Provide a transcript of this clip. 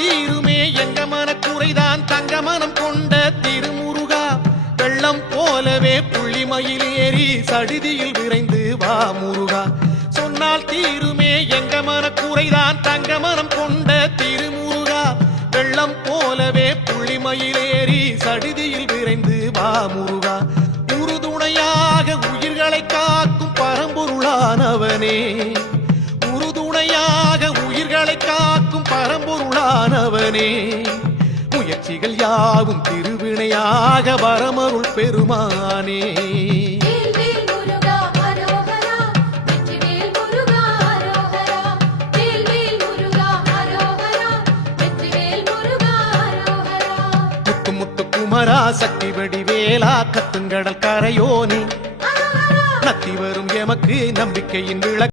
தீருமே எங்க மனக்குறைதான் தங்க மனம் கொண்ட திருமுருகா. வெள்ளம் போலவே புள்ளிமயில் ஏறி சடிதியில் விரைந்து வா முருகா. சொன்னால் தீருமே எங்க மனக்குறைதான் தங்க மனம் கொண்ட திருமுருகா. வெள்ளம் போலவே புள்ளிமயில் ஏறி சடிதியில் விரைந்து வா முருகா. உறுதுணையாக உயிர்களை காக்கும் பரம்பொருளானவனே, உறுதுணையாக உயிர்களை காக்கும் பரம்பொருளானவனே, முயற்சிகள் யாவும் திருவினையாக வரமருள் பெருமானே. முத்து முத்து குமரா சக்தி வடிவேலா கத்துங்கடல் கரையோனே, நத்தி வரும் எமக்கு நம்பிக்கையின் விளக்கு.